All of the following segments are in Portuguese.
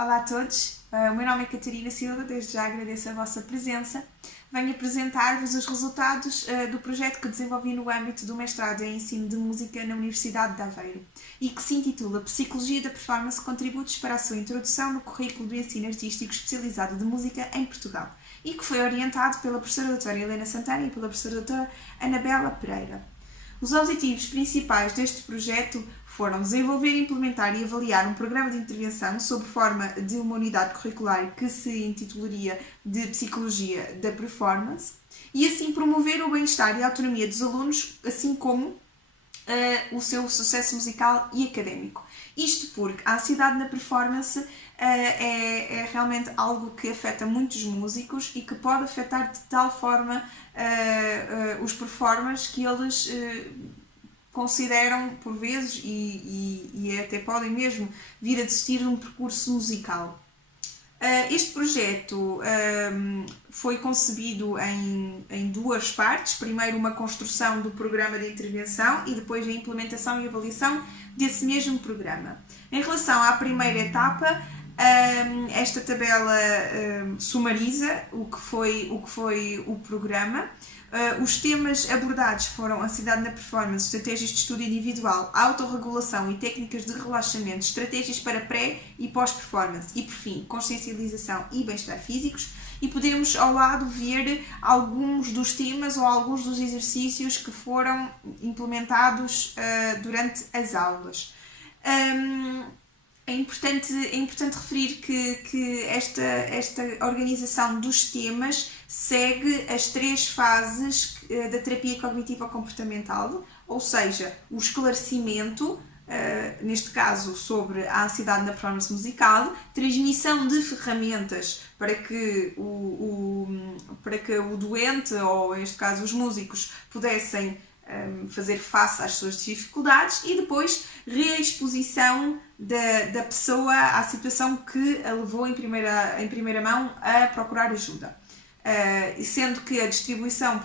Olá a todos, o meu nome é Catarina Silva, desde já agradeço a vossa presença. Venho apresentar-vos os resultados do projeto que desenvolvi no âmbito do mestrado em ensino de música na Universidade de Aveiro e que se intitula Psicologia da Performance, contributos para a sua introdução no currículo do ensino artístico especializado de música em Portugal e que foi orientado pela professora doutora Helena Santana e pela professora doutora Anabela Pereira. Os objetivos principais deste projeto foram desenvolver, implementar e avaliar um programa de intervenção sob forma de uma unidade curricular que se intitularia de Psicologia da Performance e assim promover o bem-estar e a autonomia dos alunos, assim como o seu sucesso musical e académico. Isto porque a ansiedade na performance é realmente algo que afeta muitos músicos e que pode afetar de tal forma os performers que eles consideram por vezes e até podem mesmo vir a desistir de um percurso musical. Este projeto foi concebido em duas partes, primeiro uma construção do programa de intervenção e depois a implementação e avaliação desse mesmo programa. Em relação à primeira etapa, esta tabela sumariza o que foi o programa. Os temas abordados foram ansiedade na performance, estratégias de estudo individual, autorregulação e técnicas de relaxamento, estratégias para pré e pós-performance e, por fim, consciencialização e bem-estar físicos. E podemos ao lado ver alguns dos temas ou alguns dos exercícios que foram implementados durante as aulas. É importante referir que esta organização dos temas segue as 3 fases da terapia cognitivo-comportamental, ou seja, o esclarecimento, neste caso sobre a ansiedade na performance musical, transmissão de ferramentas para que o doente, ou neste caso os músicos, pudessem fazer face às suas dificuldades e depois reexposição da pessoa à situação que a levou em primeira mão a procurar ajuda. Sendo que a distribuição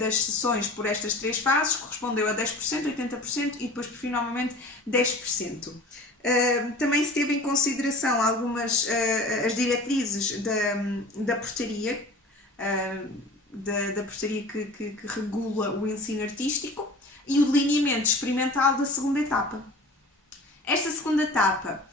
das sessões por estas 3 fases correspondeu a 10%, 80% e depois, por fim, novamente 10%. Também se teve em consideração algumas as diretrizes da portaria, da portaria que regula o ensino artístico e o delineamento experimental da segunda etapa. Esta segunda etapa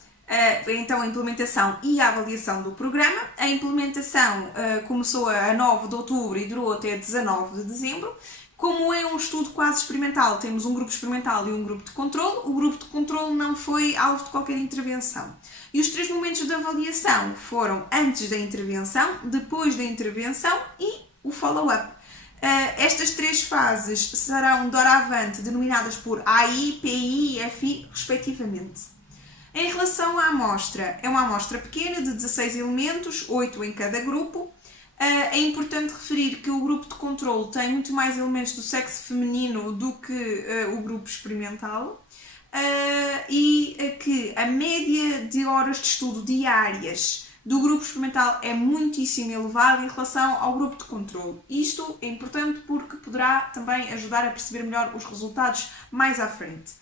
foi então a implementação e a avaliação do programa. A implementação começou a 9 de outubro e durou até 19 de dezembro. Como é um estudo quase experimental, temos um grupo experimental e um grupo de controle. O grupo de controle não foi alvo de qualquer intervenção. E os 3 momentos de avaliação foram antes da intervenção, depois da intervenção e o follow-up. Estas 3 fases serão doravante denominadas por AI, PI e FI, respectivamente. Em relação à amostra, é uma amostra pequena de 16 elementos, 8 em cada grupo. É importante referir que o grupo de controle tem muito mais elementos do sexo feminino do que o grupo experimental e que a média de horas de estudo diárias do grupo experimental é muitíssimo elevado em relação ao grupo de controle. Isto é importante porque poderá também ajudar a perceber melhor os resultados mais à frente.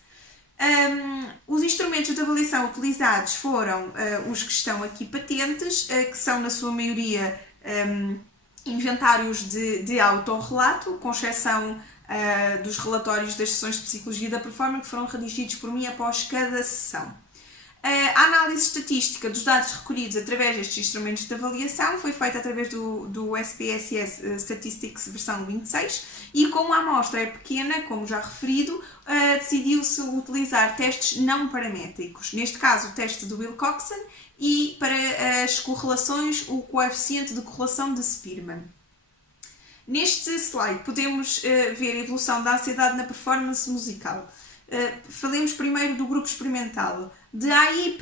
Os instrumentos de avaliação utilizados foram os que estão aqui patentes, que são na sua maioria inventários de autorrelato, com exceção dos relatórios das sessões de Psicologia da Performance que foram redigidos por mim após cada sessão. A análise estatística dos dados recolhidos através destes instrumentos de avaliação foi feita através do SPSS Statistics versão 26 e como a amostra é pequena, como já referido, decidiu-se utilizar testes não paramétricos, neste caso o teste do Wilcoxon e para as correlações o coeficiente de correlação de Spearman. Neste slide podemos ver a evolução da ansiedade na performance musical. Falemos primeiro do grupo experimental. De AI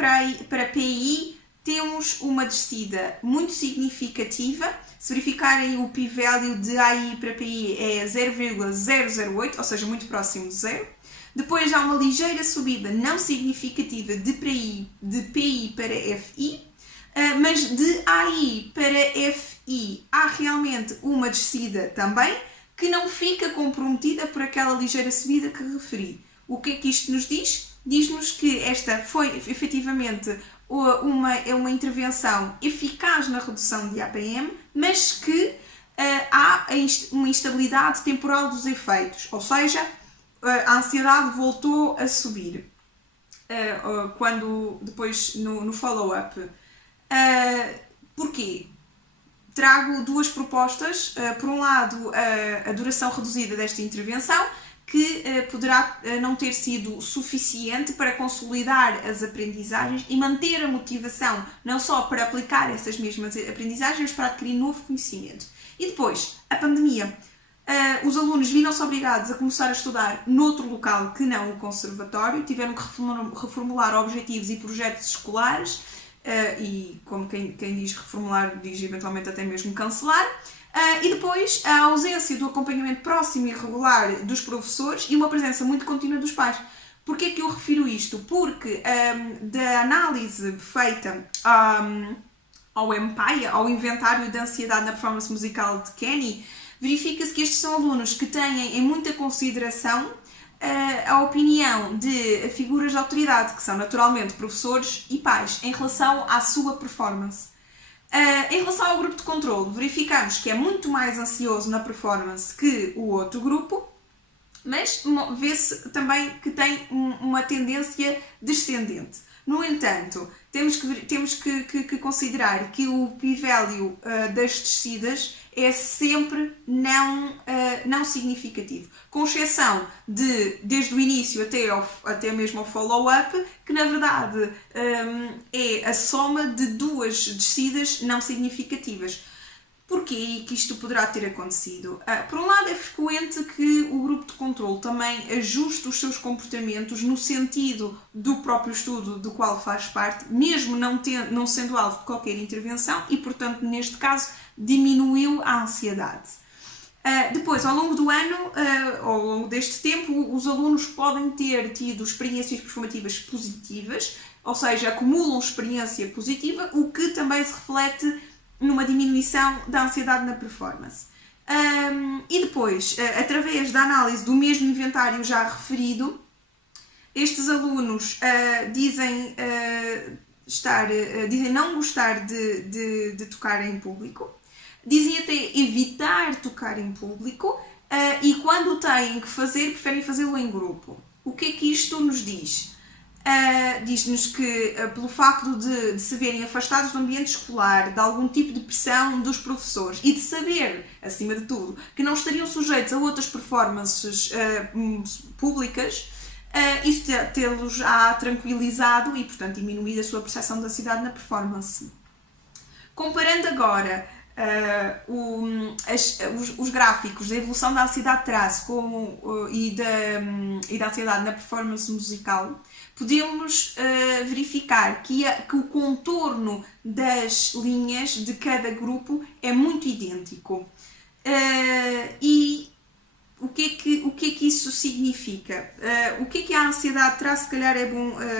para PI temos uma descida muito significativa. Se verificarem o p-value de AI para PI é 0,008, ou seja, muito próximo de zero. Depois há uma ligeira subida não significativa de PI para FI, mas de AI para FI há realmente uma descida também, que não fica comprometida por aquela ligeira subida que referi. O que é que isto nos diz? Diz-nos que esta foi efetivamente é uma intervenção eficaz na redução de APM, mas que há uma instabilidade temporal dos efeitos, ou seja, a ansiedade voltou a subir quando depois no follow-up. Porquê? Trago duas propostas. Por um lado, a duração reduzida desta intervenção, que poderá não ter sido suficiente para consolidar as aprendizagens e manter a motivação, não só para aplicar essas mesmas aprendizagens, mas para adquirir novo conhecimento. E depois, a pandemia. Os alunos viram-se obrigados a começar a estudar noutro local que não o conservatório, tiveram que reformular objetivos e projetos escolares, e como quem diz reformular, diz eventualmente até mesmo cancelar, e depois a ausência do acompanhamento próximo e regular dos professores e uma presença muito contínua dos pais. Porquê é que eu refiro isto? Porque da análise feita ao EMPAIA, ao Inventário de Ansiedade na Performance Musical de Kenny, verifica-se que estes são alunos que têm em muita consideração a opinião de figuras de autoridade, que são naturalmente professores e pais, em relação à sua performance. Em relação ao grupo de controle, verificamos que é muito mais ansioso na performance que o outro grupo, mas vê-se também que tem uma tendência descendente. No entanto, temos que considerar que o p-value das descidas é sempre não significativo, com exceção desde o início até mesmo ao follow-up, que na verdade é a soma de duas descidas não significativas. Porquê que isto poderá ter acontecido? Por um lado, é frequente que o grupo de controle também ajuste os seus comportamentos no sentido do próprio estudo do qual faz parte, mesmo não sendo alvo de qualquer intervenção, e, portanto, neste caso, diminuiu a ansiedade. Depois, ao longo do ano, ao longo deste tempo, os alunos podem ter tido experiências performativas positivas, ou seja, acumulam experiência positiva, o que também se reflete numa diminuição da ansiedade na performance. E depois, através da análise do mesmo inventário já referido, estes alunos dizem não gostar de tocar em público, dizem até evitar tocar em público, e quando o têm que fazer, preferem fazê-lo em grupo. O que é que isto nos diz? Diz-nos que, pelo facto de se verem afastados do ambiente escolar, de algum tipo de pressão dos professores e de saber, acima de tudo, que não estariam sujeitos a outras performances públicas, isso tê-los tranquilizado e, portanto, diminuído a sua percepção de ansiedade na performance. Comparando agora os gráficos da evolução da ansiedade de traço e da ansiedade na performance musical, podemos verificar que o contorno das linhas de cada grupo é muito idêntico. E o que é que isso significa? O que é que a ansiedade traz, se calhar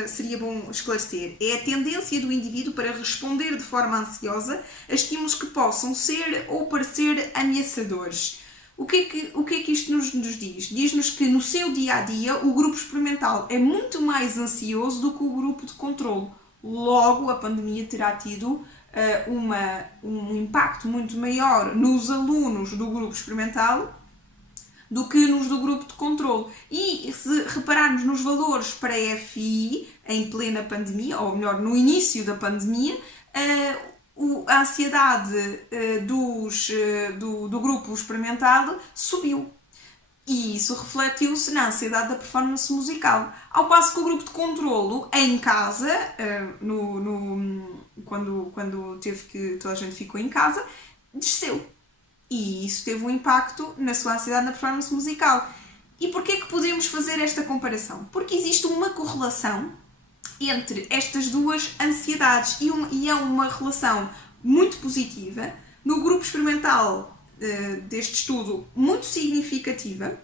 seria bom esclarecer. É a tendência do indivíduo para responder de forma ansiosa a estímulos que possam ser ou parecer ameaçadores. O que é que isto nos diz? Diz-nos que no seu dia-a-dia o grupo experimental é muito mais ansioso do que o grupo de controle. Logo, a pandemia terá tido um impacto muito maior nos alunos do grupo experimental do que nos do grupo de controle. E se repararmos nos valores para a FI em plena pandemia, ou melhor, no início da pandemia, a ansiedade do grupo experimentado subiu. E isso refletiu-se na ansiedade da performance musical. Ao passo que o grupo de controlo, em casa, quando toda a gente ficou em casa, desceu. E isso teve um impacto na sua ansiedade na performance musical. E porquê que podemos fazer esta comparação? Porque existe uma correlação entre estas duas ansiedades e é uma relação muito positiva, no grupo experimental deste estudo, muito significativa,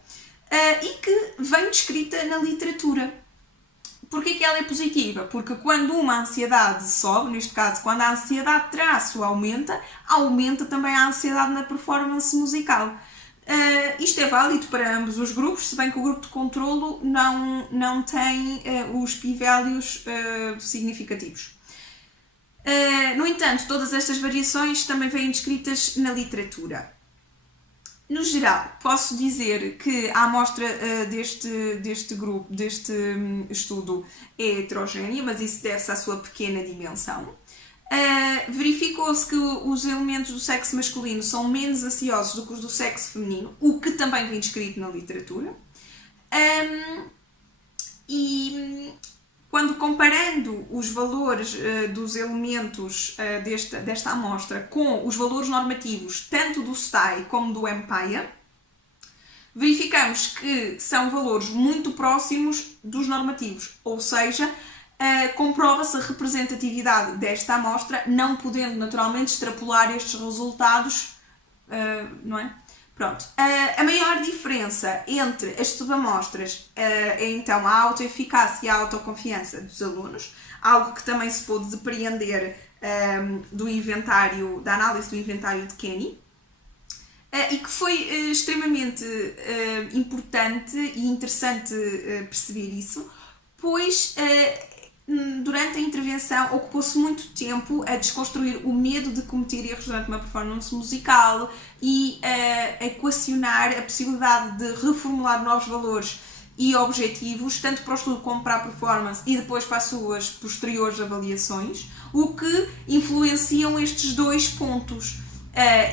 e que vem descrita na literatura. Porquê que ela é positiva? Porque quando uma ansiedade sobe, neste caso, quando a ansiedade traço aumenta também a ansiedade na performance musical. Isto é válido para ambos os grupos, se bem que o grupo de controlo não tem os p-values significativos. entanto, todas estas variações também vêm descritas na literatura. No geral, posso dizer que a amostra deste grupo, deste estudo, é heterogénea, mas isso deve-se à sua pequena dimensão. Verificou-se que os elementos do sexo masculino são menos aciosos do que os do sexo feminino, o que também vem descrito na literatura. E quando comparando os valores dos elementos desta amostra com os valores normativos tanto do STAI como do Empire, verificamos que são valores muito próximos dos normativos, ou seja, comprova-se a representatividade desta amostra, não podendo naturalmente extrapolar estes resultados, não é? Pronto. A maior diferença entre as subamostras é então a autoeficácia e a autoconfiança dos alunos, algo que também se pôde depreender da análise do inventário de Kenny, e que foi extremamente importante e interessante perceber isso, pois durante a intervenção ocupou-se muito tempo a desconstruir o medo de cometer erros durante uma performance musical e a equacionar a possibilidade de reformular novos valores e objetivos, tanto para o estudo como para a performance e depois para as suas posteriores avaliações, o que influenciam estes dois pontos.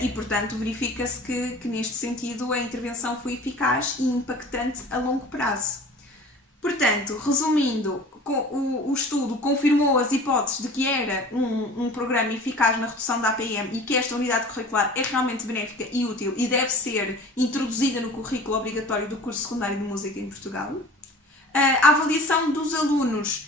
E, portanto, verifica-se que neste sentido a intervenção foi eficaz e impactante a longo prazo. Portanto, resumindo, o estudo confirmou as hipóteses de que era um programa eficaz na redução da APM e que esta unidade curricular é realmente benéfica e útil e deve ser introduzida no currículo obrigatório do curso secundário de música em Portugal. A avaliação dos alunos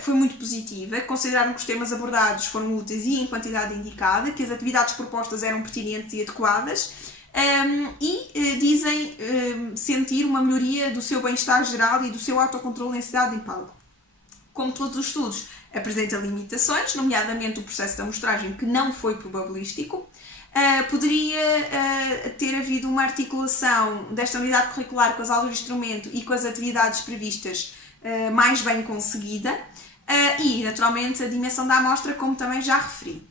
foi muito positiva, consideraram que os temas abordados foram úteis e em quantidade indicada, que as atividades propostas eram pertinentes e adequadas, e dizem sentir uma melhoria do seu bem-estar geral e do seu autocontrole em cidade em palco. Como todos os estudos, apresenta limitações, nomeadamente o processo de amostragem, que não foi probabilístico. Poderia ter havido uma articulação desta unidade curricular com as aulas de instrumento e com as atividades previstas mais bem conseguida, e, naturalmente, a dimensão da amostra, como também já referi.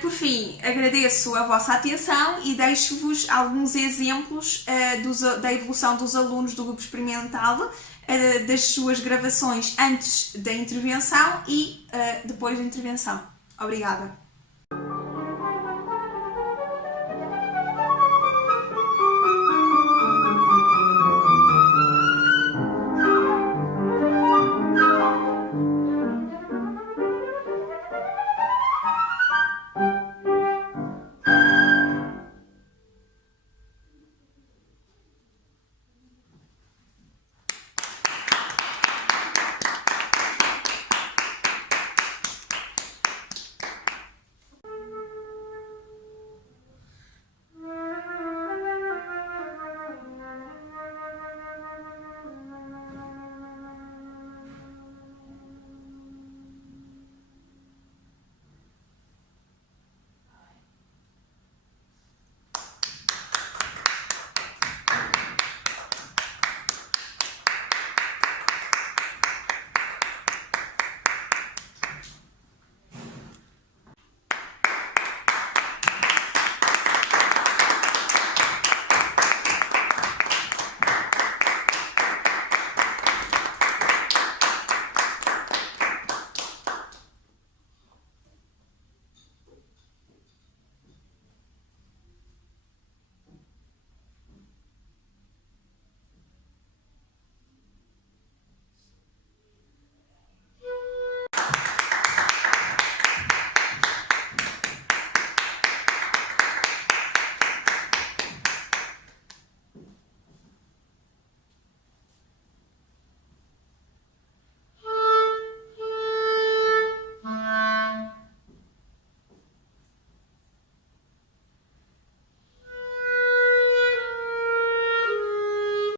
Por fim, agradeço a vossa atenção e deixo-vos alguns exemplos da evolução dos alunos do grupo experimental, das suas gravações antes da intervenção e depois da intervenção. Obrigada.